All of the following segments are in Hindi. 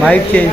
माइक चेंज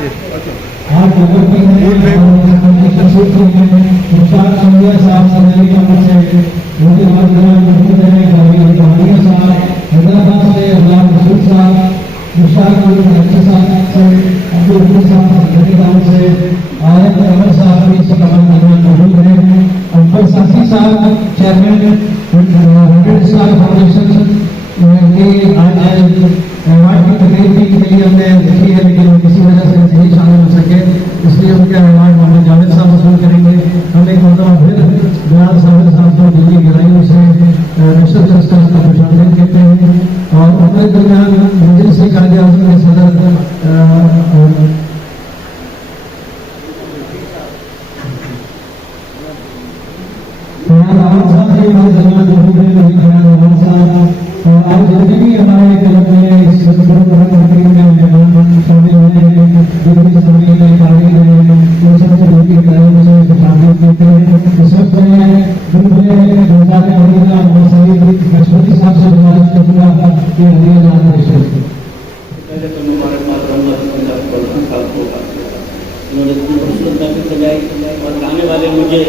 और गाने वाले मुझे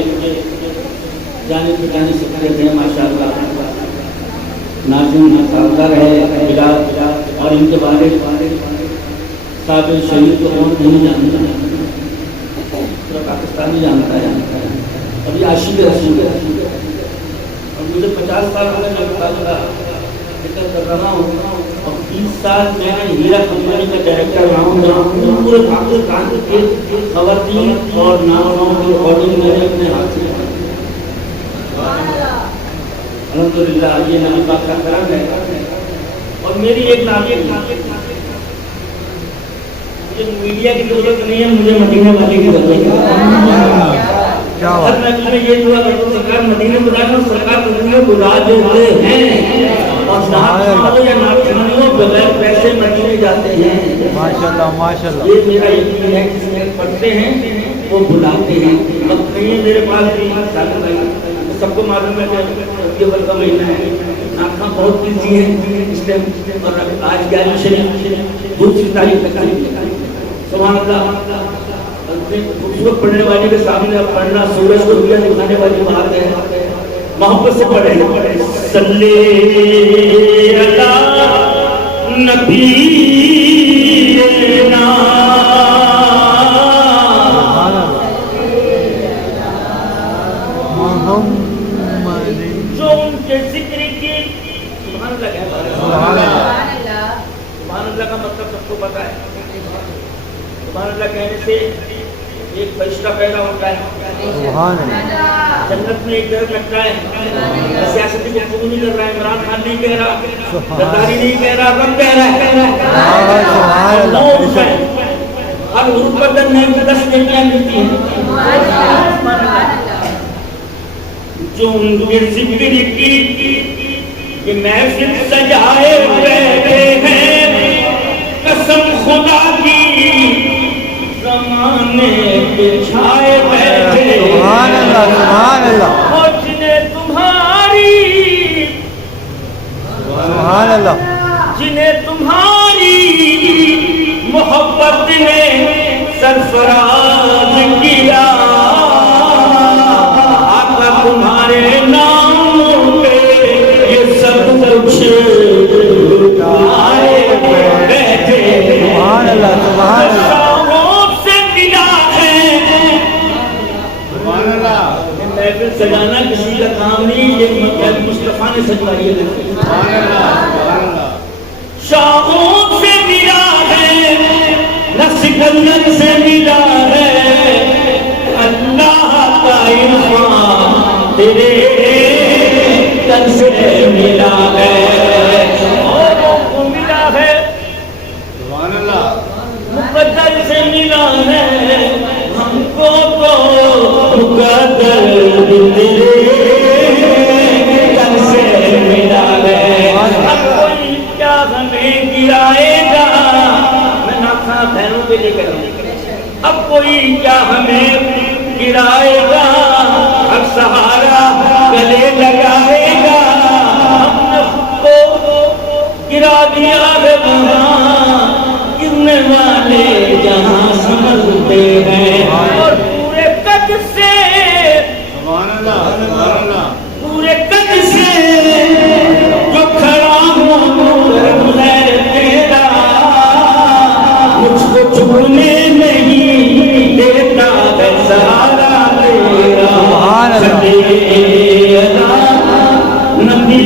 जाने पहचाने सकते थे माशाअल्लाह। नाज़िम सावदार है बिलाल, और इनके बारे साहब शहीद को कौन नहीं जानता, पूरा पाकिस्तानी जानता है। और ये आशिक रसूल है। और मुझे 50 साल हो गए निकल कर रहा हूँ, और 30 साल मैं हीरा कंपनी का डायरेक्टर रहा हूँ, पूरे पाकिस्तान के खवातीन और नामों की रिकॉर्डिंग मैंने अपने हाथ से अल्हम्दुलिल्लाह, ये नबी पाक का करम है। और मेरी एक नाज़िम, मुझे मीडिया की जरूरत नहीं है, मुझे मदीने वाले की जरूरत है। हर नबी में ये दुआ करता हूँ, सरकार मदीने बुला लो, सरकार मदीने बुला देते हैं, और नात सुनो या नात सुनो बगैर पैसे मदीने जाते हैं। माशाल्लाह माशाल्लाह। ये मेरा यकीन है, जिसमें पढ़ते हैं वो बुलाते हैं। अब नहीं है मेरे पास भी सबको मालूम है कि रबीउल का महीना है, आँखें बहुत बिजी हैं इस टाइम, और आज 11 शरीफ दूसरी तारीख तक सुभान अल्लाह। खूबसूरत पढ़ने वाले के सामने अब पढ़ना, सूरज को दिया दिखाने वाली बात है। मोहब्बत से पढ़े सल्ले अला नबी ना, जो उनके जिक्र की सुभान अल्लाह का मतलब सबको पता है। सुभान अल्लाह कहने से एक फरिश्ता पैदा होता है, जन्नत में एक घर लगता है। सियासती गुफ्तगू नहीं कर रहा है, इमरान खान नहीं कह रहा, गद्दारी नहीं कह रहा, रब कह रहा है। हर हुरूफ पर 10 नेकियां मिलती हैं। जो उनके जिक्र की ये महफिल सजाए बैठे हैं, कसम खुदा की ज़माने पे छाए बैठे। सुभान अल्लाह सुभान अल्लाह। जिन्हें तुम्हारी सुभान अल्लाह, जिन्हें तुम्हारी मोहब्बत ने सरफराज किया, आका तुम्हारे सजाना किसी का काम नहीं, ये मतलब मुस्तफा ने सजवाई है। शाहों से मिला है न सिकंदर से मिला है, अल्लाह का इरफान तेरे दर से मिला है, औरों को मिला है मुकद्दर से मिला है, हमको तो मुकद्दर तेरे दर से मिला है। अब कोई क्या हमें गिराएगा, मैं नाखा बहनों पे लेकर अब कोई क्या हमें गिराएगा, अब सहारा गले लगाएगा, हमने खुद को गिरा दिया है वहाँ, गिरने वाले जहाँ संभलते हैं, और पूरे कद से पूरे कद से जो खड़ा हुआ है तेरा, मुझको छूने नहीं देता है सहारा तेरा। नबी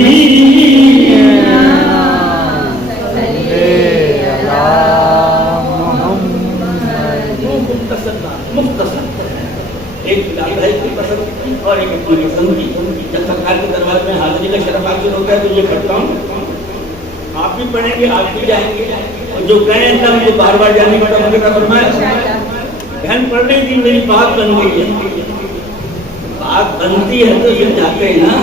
एक भाई की पसंद की और एक अपनी पसंद की। जब सरकार के दरबार में हाजिरी का शरफ हासिल होता है तो ये पढ़ता हूँ, आप भी पढ़ेंगे, आप भी जाएंगे, और जो गए तब जो बार बार जाने का उनके का फरमाया। बहन पढ़ रही थी, मेरी बात बन गई है, बात बनती है तो ये जाते हैं ना,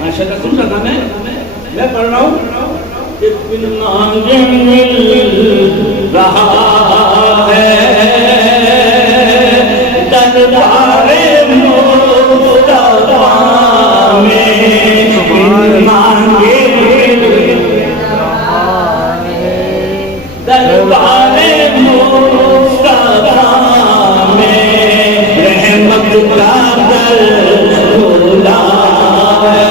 माशाल्लाह। सुन रहा था मैं पढ़ रहा हूँ, बिन मांगे मिल रहा है दरबारे मुस्तफा में, बिन मांगे दरबारे मुस्तफा में, रहमत का दर खुला है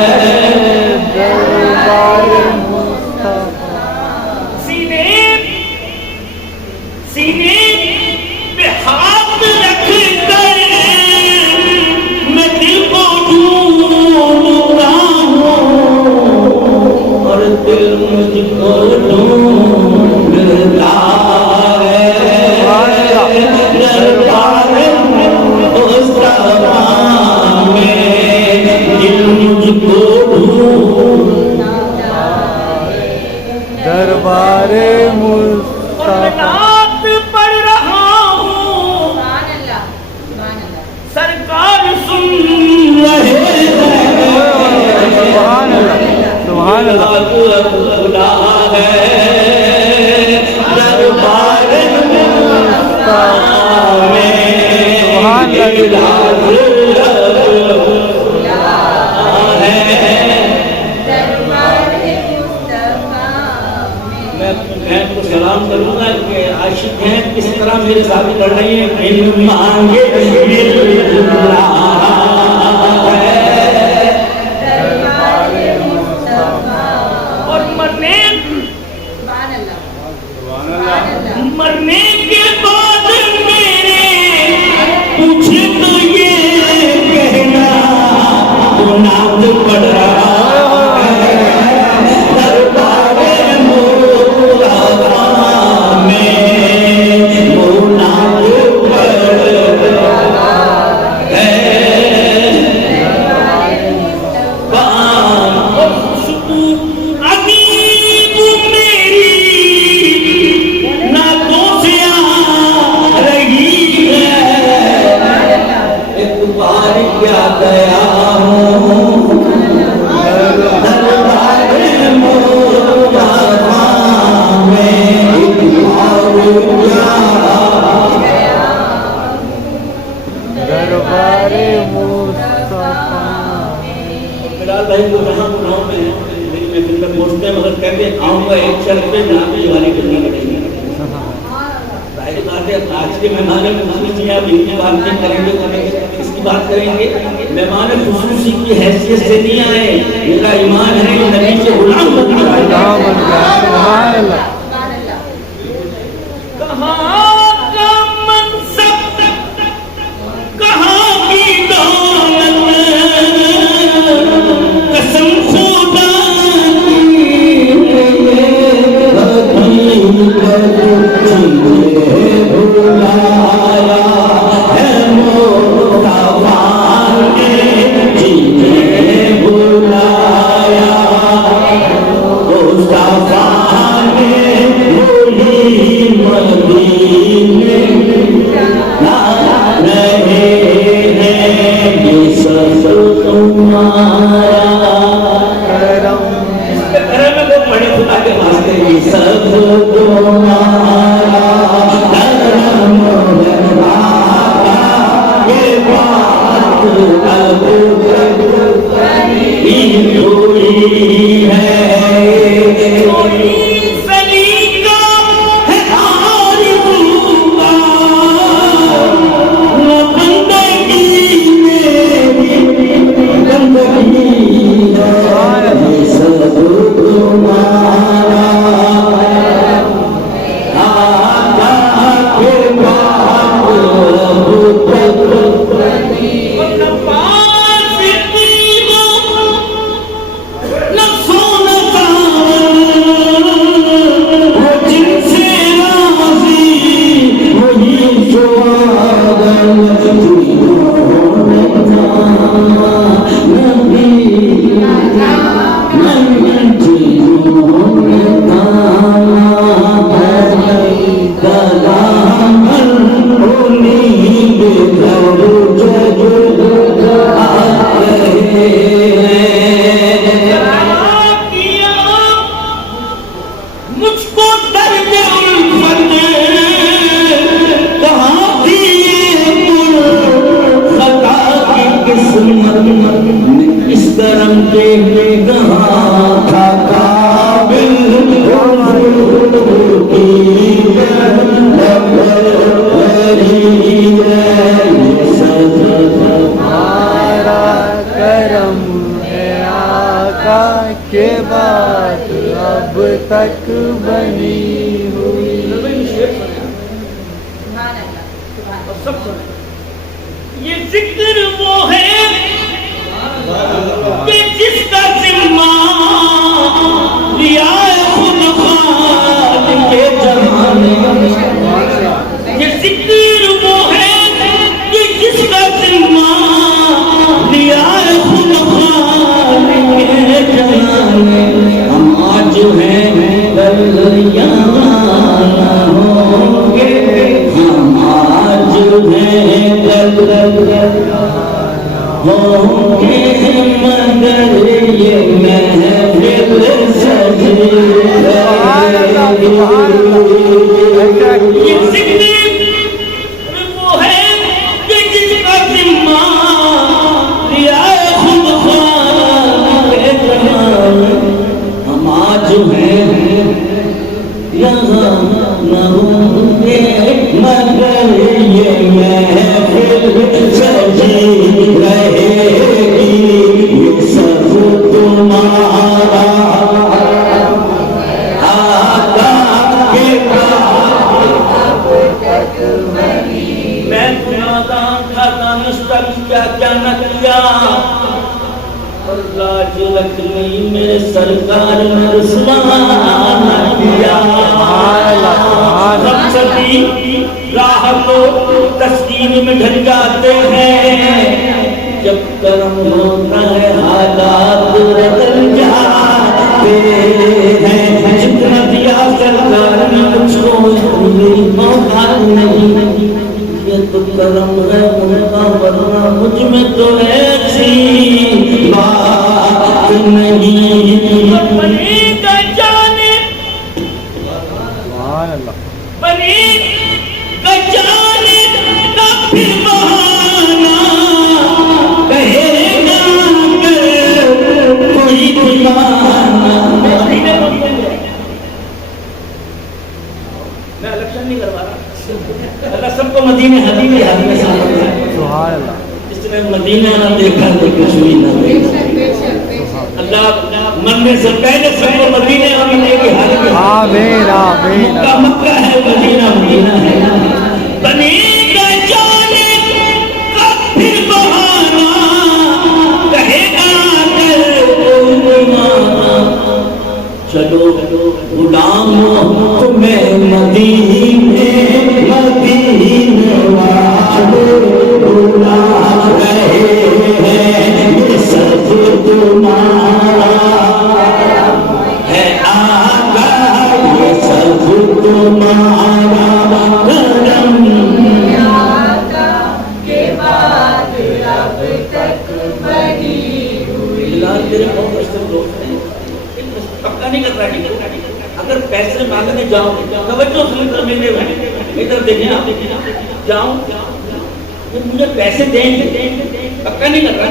दरबारे मुस्तफा। सीने पे हाथ रख कर मैं दिल को ढूंढता हूँ, और दिल मुझको ढूंढता है दरबारे मुस्तफा में, दिल मुझको ढूंढता है दरबारे मुस्तफा। पढ़ रहा हूँ सरकार सुन रहे हैं, सुभान अल्लाह सुभान अल्लाह है दरबारे मुस्तफा में, सुभान अल्लाह मैं तो सलाम करूंगा कि आशिक हैं किस तरह मेरे साथ पढ़ रही है। बिन मांगे मिल रहा है दरबारे मुस्तफा, और मरने के बाद मेरे पूछे तो ये कहना तो नाम पढ़ रहा है दरबारे मुस्तफा में, वो नाम पढ़ रहा है खुशबू अजीब मेरी नातों से आ रही है, एक बार क्या गया हूँ दरबारे मुस्तफा में, एक बार दरबारे मुस्तफा। बिलाल भाई को जहाँ गुनाहों में मैं दिन तक पहुँचते हैं, मगर कहते आऊँगा एक शर्त पे जहाँ पे जवानी करनी पड़ेगी। जाहिर बात है आज के मेहमान खुसूसी आप इनकी बात नहीं करेंगे, इसकी बात करेंगे। मेहमान खुसूसी की हैसियत से नहीं आए, मेरा ईमान है कि नबी के गुलाम बन गया। कहाँ का मनसब, कहाँ की दौलत, के बाद अब तक बनी हुई। ये जिक्र वो है कि जिसका जिम्मा लिया खुद के जमाने। ये जिक्र वो है कि जिसका जिम्मा लिया खुद के जमाने। हम आज हैं कल यहाँ होंगे, हम आज हैं कल होंगे, मगर ये महफिल सजी रहेगी। ये जिक्र वो है कि जिसका जिम्मा लिया खुद के जमाने। हम आज हैं यहाँ न होंगे, मगर ये महफिल सजी रहेगी। ये सब तुम्हारा आका के मैं तुम्हारा खाता निष्ठा क्या क्या न किया, और लाज रख ली मेरे सरकार ने रुसवा न किया। सब सभी राह को तस्कीन में ढल जाते हैं, जब कर्म होता है हालात बदल जाते हैं। जितना दिया सरकार ने मुझको मौका नहीं, ये तो कर्म है उनका, वरना मुझ में तो ऐसी बात नहीं। बनी का जाने बनी का जाने का फिर बहाना कहेगा कर कोई दीवाना। मैं इलेक्शन नहीं करवा रहा, अल्लाह सबको मदीने हदीने हदीने सुभान अल्लाह। इसने मदीना ना देखा तो कुछ भी ना देखा। अल्लाह मरने से पहले सबको मदीने हदीने की हालत में आमीन आमीन। मक्का मक्का है, मदीना मदीना है। बनी का जाने का फिर बहाना कहेगा कर कोई दीवाना। चलो गुलामों तुम्हें मदीने मदीने वाले बुला रहे हैं। ये सब तुम्हारा है आका, ये सब तुम्हारा करम के बाद अब तक बनी हुई। तेरे बहुत कष्ट लोग हैं, पक्का नहीं कर रहा है। अगर पैसे मांगने जाओ तवज्जो से इधर मिलने इधर देखें आप जाओ, मुझे पैसे देंगे, पक्का नहीं कर रहा।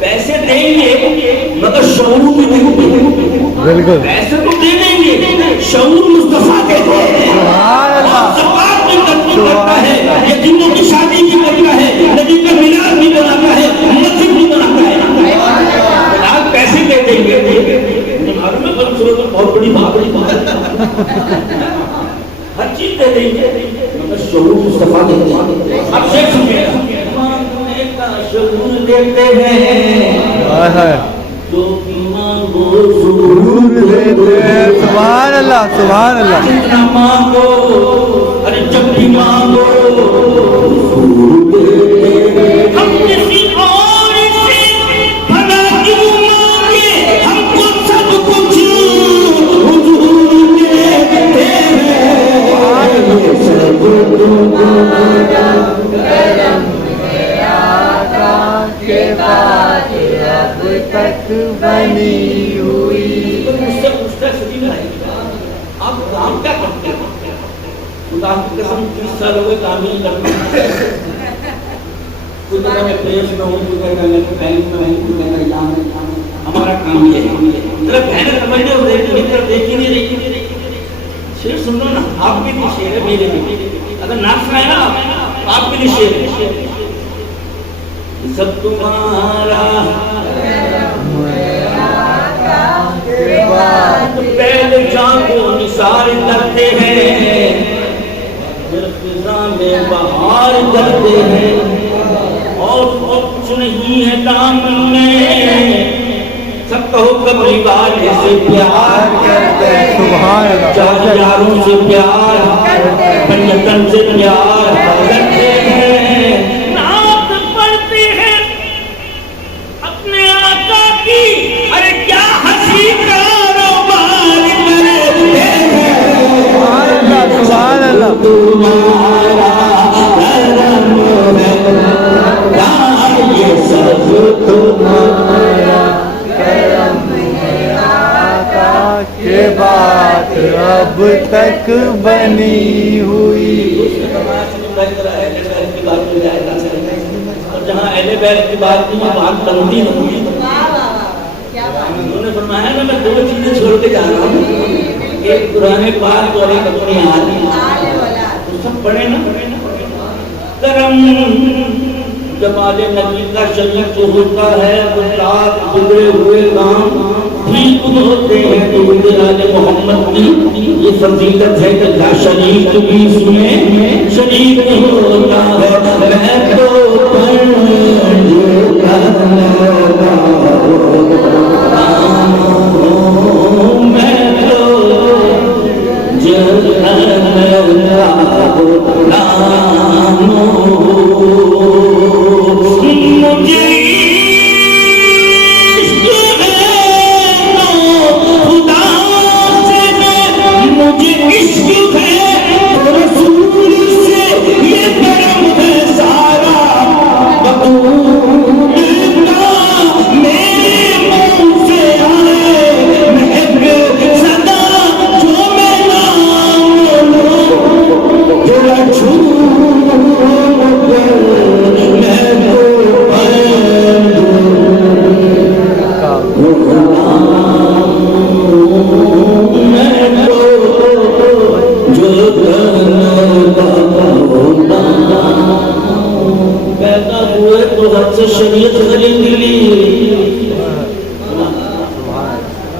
पैसे देंगे मगर शऊर भी देंगे। बिल्कुल पैसे तो दे देंगे, शऊर मुस्तफा के हैं। सुभान अल्लाह ज़कात भी करता है, यतीमों की शादी भी करता है, नबी का मिलाद भी बनाता है, मस्जिद भी बनाता है। आप पैसे दे देंगे, मुझे मालूम है बदसूरत बहुत बड़ी बात हर चीज दे देंगे मगर शऊर मुस्तफा देते हैं। अब शेख सुनिए, शऊर देते हैं जो मांगो जरूर देते हैं। सुभान अल्लाह सुभान अल्लाह। जितना मांगो, अरे जब भी मांगो हम किसी और से भला क्यों मांगे, हमको सब कुछ हुजूर देते हैं। सब तुम्हारा करम है आका के बाद अब तक बनी हुई। मुझसे पूछता सही में आप काम क्या करते हो? खुदा की कसम 30 साल हो गए काम ही नहीं करते। कोई कहता मैं प्रेस में हूँ, कोई कहता मैं बैंक में हूँ, कोई कहता यहाँ में। हमारा काम ये है। तेरा बहन समझने हो रही देखी नहीं रही। शेर सुन लो ना, आपके भी शेर है, मेरे भी। अगर नाच रहा है ना आपके लिए शेर है। सब तुम्हारा पहले जाको निसार करते हैं, फिजा में बहार करते हैं, और कुछ नहीं है दामन में। सब कहो कबरी वाले से प्यार करते हैं। सुभान अल्लाह। चार यारों से प्यार, पंजतन से प्यार करते हैं। नात पढ़ते हैं अपने आका की, अरे क्या हंसी कारोबार करते हैं। सुभान अल्लाह। तुम्हारा करम है ये सब तुम्हारा करम है आका के बाद अब तक बनी हुई। और जहाँ अहले बैत की बात की बात बनती नहीं, उन्होंने फरमाया ना मैं 2 चीजें छोड़ के जा रहा हूँ, एक पुराने पाक और एक अपनी आदि। सब पढ़े ना करम। जमाले नबी का शरीफ जो होता है वो रात बिगड़े हुए काम ठीक होते हैं। तो आले मोहम्मद की ये फजीलत है कि क्या शरीफ भी सुने शरीफ होता है। मैं तो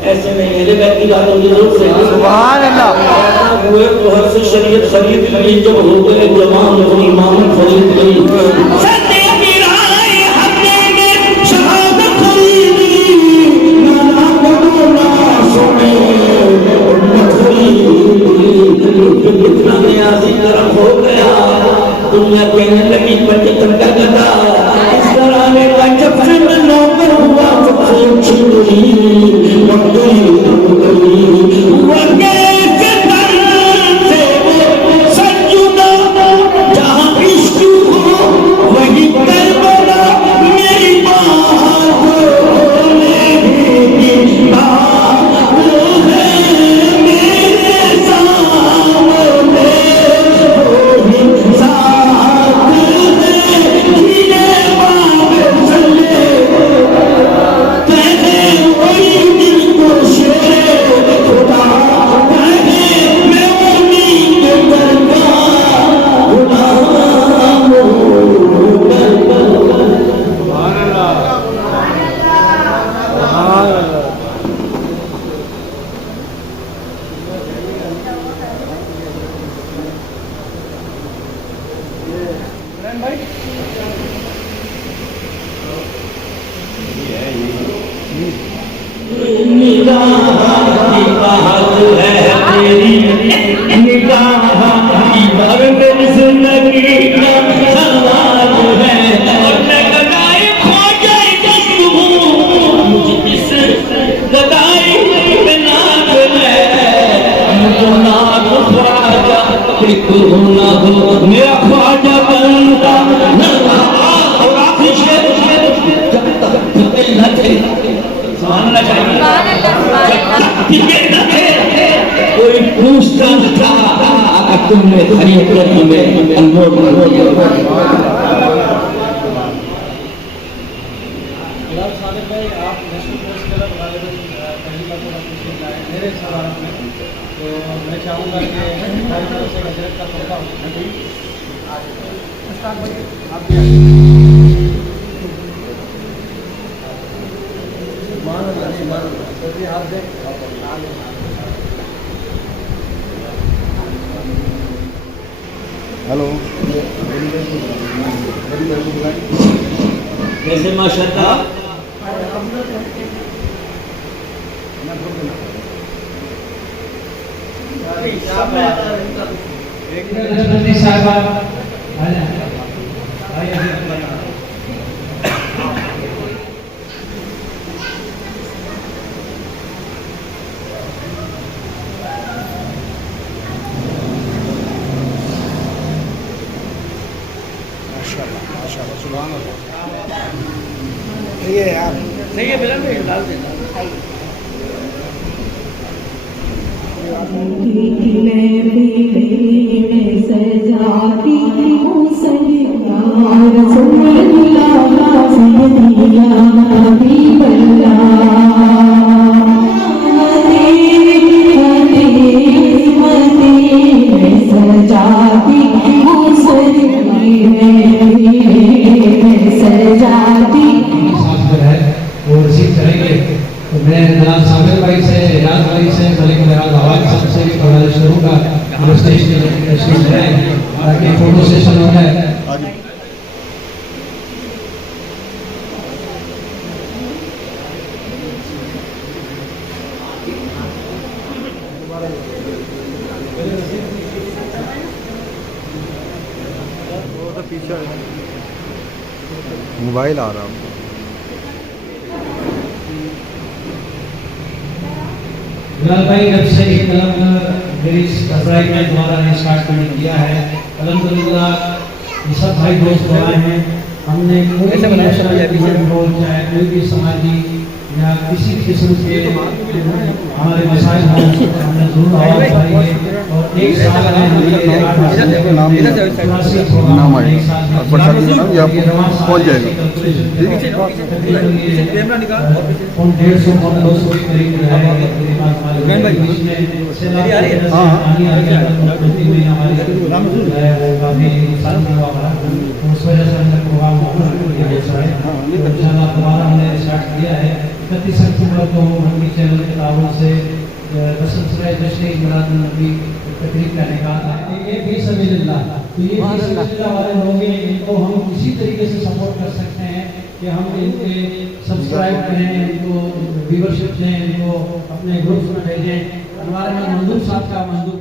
ऐसे नहीं है की बात होगी सुभान अल्लाह। हुए तो हर से शरीयत खरीद ली, जब हो गए जवान तो ईमान खरीद ली। इतना न्याजी करम हो गया, दुनिया कहने लगी पति तंका गदा। इस तरह ने जब से मैं नौकर हुआ सबसे अच्छी हुई निगाह की बात है तेरी, निगाह की बात मेरी जिंदगी का सवाल है। और मैं गदाई खो जाए जब मुझे इस गदाई पे नाक है, मुझे नाक ख्वाजा फिक्र ना हो मेरा ख्वाजा बनता ना। और आखिरी शेर जब तक दिल न थे कोई पूछता न था अगर तुमने खरीद कर तुम्हें अनमोल मेरे सवाल में तो मैं चाहूँगा कि हमारी तरफ से हजरत का तोहफा हेलो कैसे माशाअल्लाह माशाल्लाह सुभान अल्लाह। ये यार नहीं है फिल्म में डाल देना। सजाती हूँ सल्लल्लाहु मैं जनाब साबिर भाई से, एजाज भाई से, मलिक लिहाज आवाज सबसे भी गुजारिश करूँगा स्टेज है ताकि फोटो सेशन हो जाए। पीछे मोबाइल आ रहा है। बिलाल भाई जब से ये कलम मेरी सरप्राइज में द्वारा ने स्टार्ट करने किया है, अल्हम्दुलिल्लाह ये सब भाई दोस्त आए हैं। हमने कोई चाहे कोई भी समाजी या किसी किस्म के हमारे मसाइल हों हमने जरूर आवाज़ उठाई है। और एक साल में नाम आएगा और प्रसाद जी का नाम यहाँ पहुँच जाएगा। किया है 31 अक्टूबर को मंडी चैनल के ताउन से तकरीब करने का ये भी सबिलिल्लाह। तो ये वाले लोग हैं, इनको हम किसी तरीके से सपोर्ट कर सकते हैं कि हम इनके सब्सक्राइब करें, इनको व्यूअरशिप दें, इनको अपने ग्रुप्स में भेजें। हमारे में मंदूर साहब का मंदूर